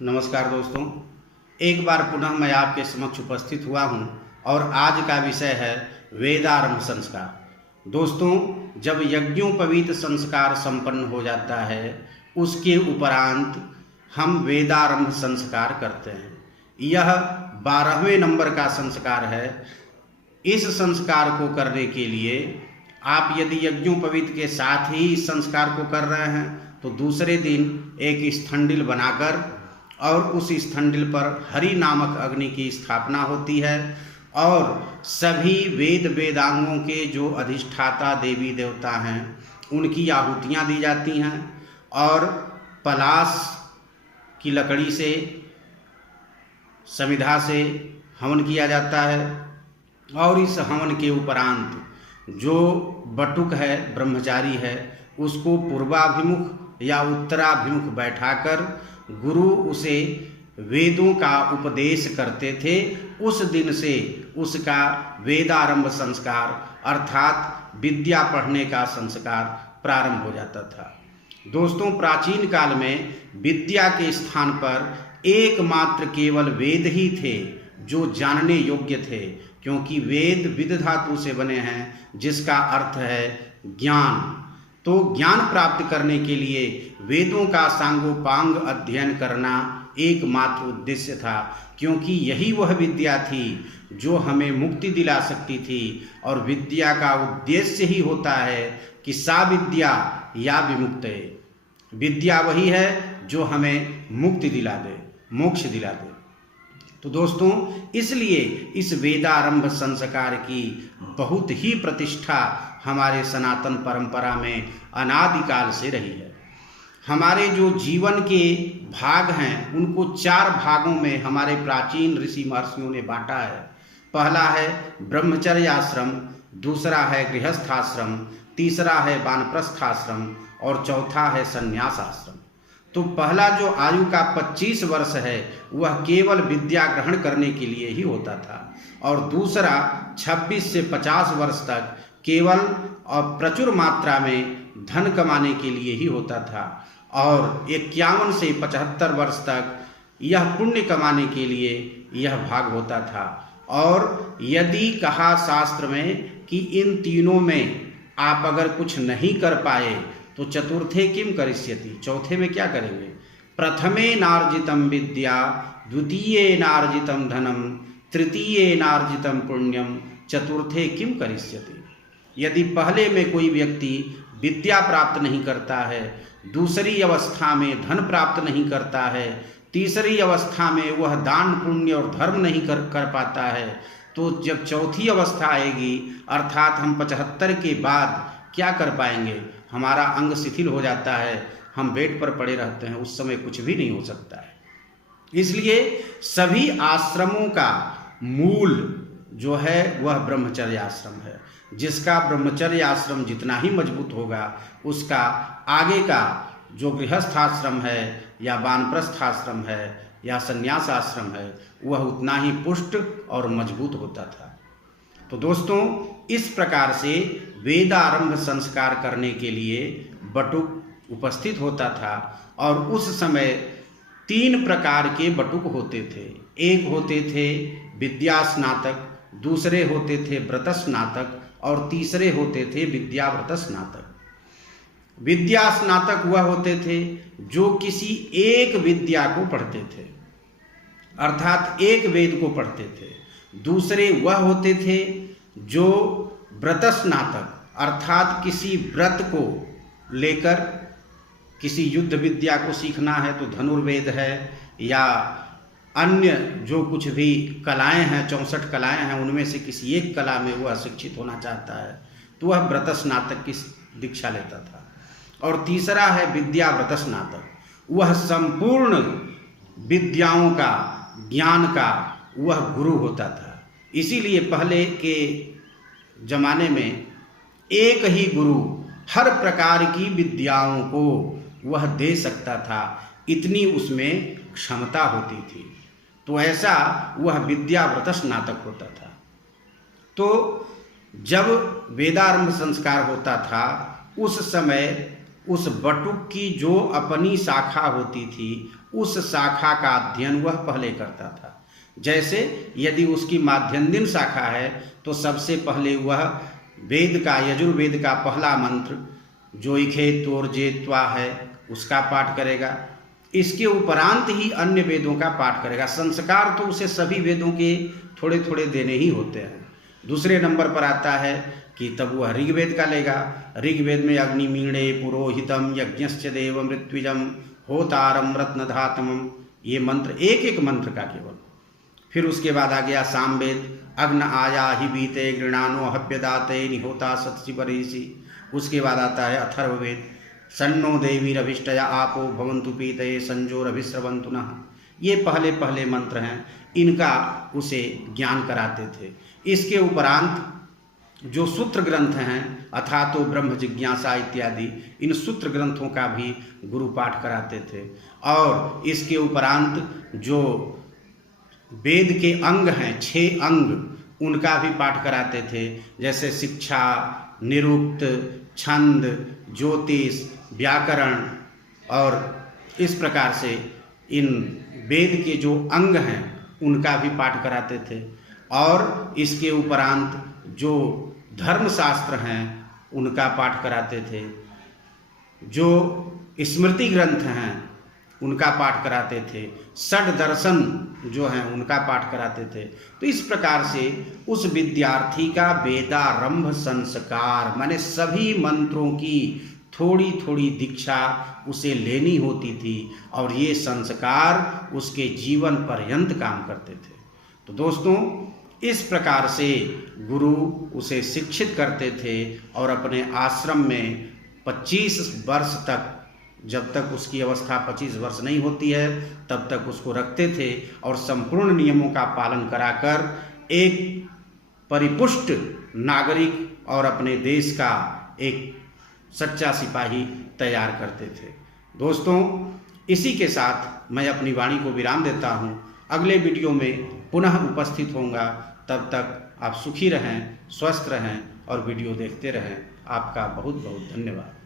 नमस्कार दोस्तों, एक बार पुनः मैं आपके समक्ष उपस्थित हुआ हूं और आज का विषय है वेदारंभ संस्कार। दोस्तों, जब यज्ञोपवीत संस्कार संपन्न हो जाता है उसके उपरांत हम वेदारंभ संस्कार करते हैं। यह 12वें नंबर का संस्कार है। इस संस्कार को करने के लिए आप यदि यज्ञोपवीत के साथ ही इस संस्कार को कर रहे हैं तो दूसरे दिन एक स्थंडिल बनाकर और उस स्थंडिल पर हरि नामक अग्नि की स्थापना होती है और सभी वेदांगों के जो अधिष्ठाता देवी देवता हैं उनकी आहुतियाँ दी जाती हैं और पलाश की लकड़ी से समिधा से हवन किया जाता है। और इस हवन के उपरांत जो बटुक है, ब्रह्मचारी है, उसको पूर्वाभिमुख या उत्तराभिमुख बैठाकर गुरु उसे वेदों का उपदेश करते थे। उस दिन से उसका वेदारंभ संस्कार अर्थात विद्या पढ़ने का संस्कार प्रारंभ हो जाता था। दोस्तों, प्राचीन काल में विद्या के स्थान पर एकमात्र केवल वेद ही थे जो जानने योग्य थे, क्योंकि वेद विद धातु से बने हैं जिसका अर्थ है ज्ञान। तो ज्ञान प्राप्त करने के लिए वेदों का सांगोपांग अध्ययन करना एकमात्र उद्देश्य था, क्योंकि यही वह विद्या थी जो हमें मुक्ति दिला सकती थी। और विद्या का उद्देश्य ही होता है कि सा विद्या या विमुक्ते, विद्या वही है जो हमें मुक्ति दिला दे, मोक्ष दिला दे। तो दोस्तों, इसलिए इस वेदारंभ संस्कार की बहुत ही प्रतिष्ठा हमारे सनातन परंपरा में अनादिकाल से रही है। हमारे जो जीवन के भाग हैं उनको 4 भागों में हमारे प्राचीन ऋषि महर्षियों ने बांटा है। पहला है ब्रह्मचर्य आश्रम, दूसरा है गृहस्थाश्रम, तीसरा है वानप्रस्थाश्रम और चौथा है संन्यास आश्रम। तो पहला जो आयु का 25 वर्ष है वह केवल विद्या ग्रहण करने के लिए ही होता था और दूसरा 26 से 50 वर्ष तक केवल और प्रचुर मात्रा में धन कमाने के लिए ही होता था और 51 से 75 वर्ष तक यह पुण्य कमाने के लिए यह भाग होता था। और यदि कहा शास्त्र में कि इन तीनों में आप अगर कुछ नहीं कर पाए तो चतुर्थे किम करिष्यति, चौथे में क्या करेंगे? प्रथमे नार्जितम विद्या, द्वितीये नार्जितम धनम, तृतीये नार्जितम पुण्यम, चतुर्थे किम करिष्यति। यदि पहले में कोई व्यक्ति विद्या प्राप्त नहीं करता है, दूसरी अवस्था में धन प्राप्त नहीं करता है, तीसरी अवस्था में वह दान पुण्य और धर्म नहीं कर पाता है, तो जब चौथी अवस्था आएगी अर्थात हम 75 के बाद क्या कर पाएंगे? हमारा अंग शिथिल हो जाता है, हम बेड पर पड़े रहते हैं, उस समय कुछ भी नहीं हो सकता है। इसलिए सभी आश्रमों का मूल जो है वह ब्रह्मचर्य आश्रम है। जिसका ब्रह्मचर्य आश्रम जितना ही मजबूत होगा उसका आगे का जो गृहस्थाश्रम है या वानप्रस्थाश्रम है या संन्यास आश्रम है वह उतना ही पुष्ट और मजबूत होता था। तो दोस्तों, इस प्रकार से वेदारंभ संस्कार करने के लिए बटुक उपस्थित होता था और उस समय 3 प्रकार के बटुक होते थे। एक होते थे विद्या स्नातक, दूसरे होते थे व्रत स्नातक और तीसरे होते थे विद्याव्रत स्नातक। विद्या स्नातक वह होते थे जो किसी एक विद्या को पढ़ते थे अर्थात एक वेद को पढ़ते थे। दूसरे वह होते थे जो व्रत स्नातक अर्थात किसी व्रत को लेकर किसी युद्ध विद्या को सीखना है तो धनुर्वेद है या अन्य जो कुछ भी कलाएं हैं, 64 कलाएं हैं, उनमें से किसी एक कला में वह शिक्षित होना चाहता है तो वह व्रत स्नातक की दीक्षा लेता था। और तीसरा है विद्याव्रत स्नातक, वह संपूर्ण विद्याओं का, ज्ञान का वह गुरु होता था। इसीलिए पहले के जमाने में एक ही गुरु हर प्रकार की विद्याओं को वह दे सकता था, इतनी उसमें क्षमता होती थी। तो ऐसा वह विद्याव्रत स्नातक होता था। तो जब वेदारंभ संस्कार होता था उस समय उस बटुक की जो अपनी शाखा होती थी उस शाखा का अध्ययन वह पहले करता था। जैसे यदि उसकी माध्यन्दिन शाखा है तो सबसे पहले वह वेद का, यजुर्वेद का पहला मंत्र जो इखे तोर्जे त्वा है उसका पाठ करेगा। इसके उपरांत ही अन्य वेदों का पाठ करेगा। संस्कार तो उसे सभी वेदों के थोड़े थोड़े देने ही होते हैं। दूसरे नंबर पर आता है कि तब वह ऋग्वेद का लेगा। ऋग्वेद में अग्निमीणे पुरोहितम यज्ञश्च देव मृत्युजम होतारम रत्नधातमम, ये मंत्र एक एक मंत्र का केवल। फिर उसके बाद आ गया सामवेद, अग्न आया ही बीते गृणानो हव्यदाते निहोता सत्सिपरिषि। उसके बाद आता है अथर्ववेद, सन्नो देवीरभिष्टया आपो भवन्तु पीतये संजोरभिस्रवन्तु नः। ये पहले पहले मंत्र हैं, इनका उसे ज्ञान कराते थे। इसके उपरांत जो सूत्र ग्रंथ हैं अथा तो ब्रह्म जिज्ञासा इत्यादि, इन सूत्र ग्रंथों का भी गुरु पाठ कराते थे। और इसके उपरांत जो वेद के अंग हैं 6 अंग, उनका भी पाठ कराते थे। जैसे शिक्षा, निरुक्त, छंद, ज्योतिष, व्याकरण, और इस प्रकार से इन वेद के जो अंग हैं उनका भी पाठ कराते थे। और इसके उपरांत जो धर्मशास्त्र हैं उनका पाठ कराते थे। जो स्मृति ग्रंथ हैं उनका पाठ कराते थे। षड दर्शन जो हैं उनका पाठ कराते थे। तो इस प्रकार से उस विद्यार्थी का वेदारंभ संस्कार, माने सभी मंत्रों की थोड़ी थोड़ी दीक्षा उसे लेनी होती थी और ये संस्कार उसके जीवन पर्यंत काम करते थे। तो दोस्तों, इस प्रकार से गुरु उसे शिक्षित करते थे और अपने आश्रम में 25 वर्ष तक, जब तक उसकी अवस्था 25 वर्ष नहीं होती है तब तक उसको रखते थे और संपूर्ण नियमों का पालन कराकर एक परिपुष्ट नागरिक और अपने देश का एक सच्चा सिपाही तैयार करते थे। दोस्तों, इसी के साथ मैं अपनी वाणी को विराम देता हूँ। अगले वीडियो में पुनः उपस्थित होऊंगा। तब तक आप सुखी रहें, स्वस्थ रहें और वीडियो देखते रहें। आपका बहुत बहुत धन्यवाद।